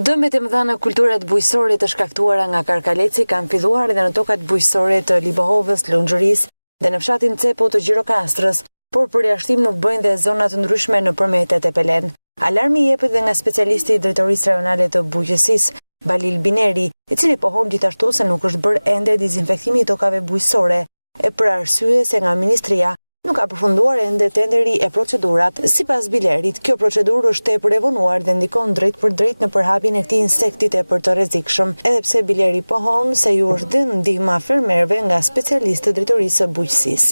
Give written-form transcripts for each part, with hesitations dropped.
Dëmet e mëdha në kulturat bujqësore të shkaktuara nga karkaleci kanë filluar edhe në tokat bujqësore të Libohovës, Lungërisë dhe në fshatin Cepo të Gjirokastrës, por përjashtim nuk bëjnë dhe zona të ndryshme në përmetet e Pelen. Alarmi jepet dhe nga specialisti i Drejtorisë Rajonale të Bujqësisë, Balil Bineri, i cili pohon gjithashtu se nuk është bërë ende dezinfektimi i tokave bujqësore, e për arsye se nga Ministria nuk ka përfunduar ende tenderi e procedurat. Sipas Bilerit, kjo procedurë është tepër e vonuar dhe ndikon drejt për drejt në përhapjen e këtij insekti tepër të rrezikshëm, edhe pse Bileri pohon se ju është dhënë ndihma fermerëve nga specialistët e Drejtorisë së Bujqësisë.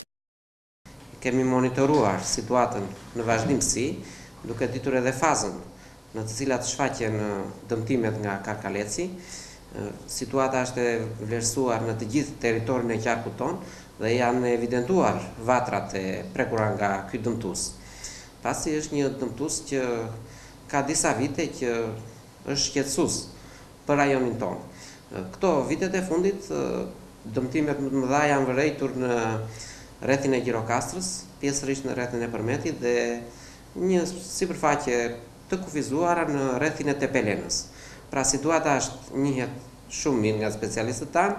Kemi monitoruar situatën në vazhdimsi, duke ditur edhe fazën në të cilat shfaqen dëmtimet nga karkaleci. Situata është e vlerësuar në të gjithë territorin e qarkut tonë dhe janë evidentuar vatrat e prekura nga ky dëmtues. Pasi është një dëmtues që ka disa vite që është shqetësues për rajonin tonë. Këto vitet e fundit dëmtimet më të mëdha janë vërejtur në rrethin e Gjirokastrës, pjesërisht në rrethin e Përmetit dhe një sipërfaqe të kufizuara në rrethin e Tepelenës. Pra situata është njihet shumë mirë nga specialistët tanë.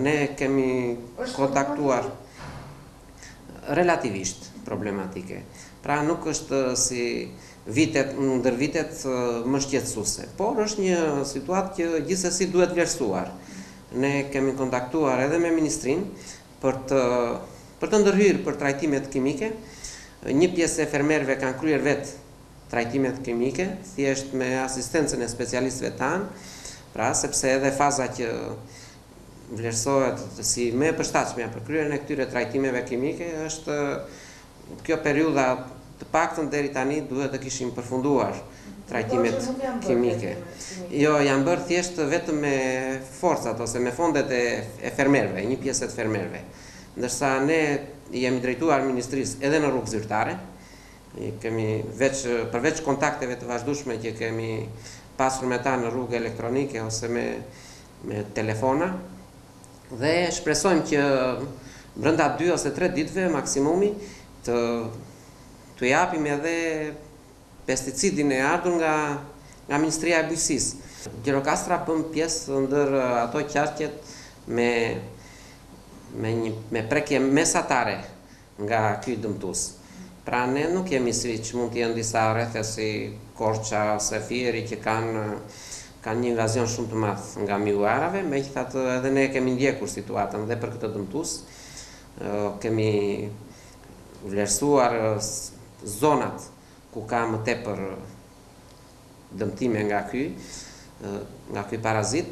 Ne kemi kontaktuar relativisht problematike. Pra nuk është si vitet, ndër vitet më shqetësuese, por është një situatë që gjithsesi duhet vlerësuar. Ne kemi kontaktuar edhe me Ministrinë për të ndërhyrë për trajtimet kimike. Një pjesë e fermerëve kanë kryer vetë trajtimet kimike, thjesht me asistencën e specialistëve tanë, pra sepse edhe faza që vlerësohet si më e përshtatshme për kryerjen e këtyre trajtimeve kimike është kjo periudha të paktën deri tani duhet të kishim përfunduar trajtimet kimike. Jo, janë bërë thjesht vetëm me forcat ose me fondet e fermerëve, një pjesë të fermerëve. Ndërsa ne jemi drejtuar Ministrisë edhe në rrugë zyrtare. Kemi përveç kontakteve të vazhdueshme që kemi pasur me ta në rrugë elektronike ose me telefona, dhe shpresojmë që brenda 2 ose 3 ditëve maksimumi të japim edhe pesticidin e ardhur nga Ministria e Bujqësisë. Gjirokastra bën pjesë ndër ato qarqet me prekje mesatare nga ky dëmtues. Pra ne nuk jemi siç mund të jenë disa rrethe si Korça ose Fieri që kanë një invazion shumë të madh nga mjuarave, megjithatë edhe ne kemi ndjekur situatën dhe për këtë dëmtues. Kemi vlerësuar zonat ku ka më tepër dëmtime nga ky parazit.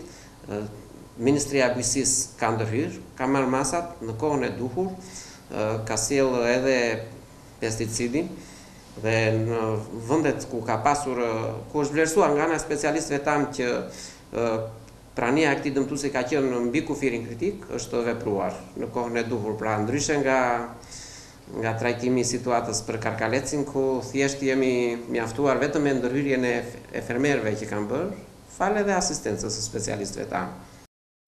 Ministria e Bujqësisë ka ndërhyrë, ka marrë masat në kohën e duhur, ka sjellë edhe pesticidin dhe në vendet ku ku është vlerësuar nga ana specialistëve tanë që prania e këtij dëmtuesi ka qenë mbi kufirin kritik, është vepruar në kohën e duhur, pra ndryshe nga trajtimi i situatës për karkalecin, ku thjesht jemi mjaftuar vetëm me ndërhyrjen e fermerëve që kanë bërë, fal edhe asistencës së specialistëve tanë.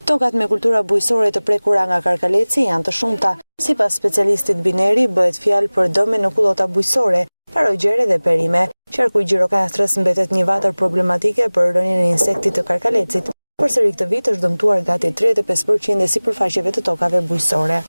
Tokat me kultura bujqësore të prekura nga karkaleci janë të shumta. Sipas specialistit Bineri, bëhet fjalë për dëme në kullota bujqësore, parojgjere dhe perime. Qarku i Gjirokastrës mbetet një vatër problematike për rënien e insektit të karkalecit. Përsëri këtë vit është dëmtuar gati 35% e sipërfaqeve të tokave bujqësore.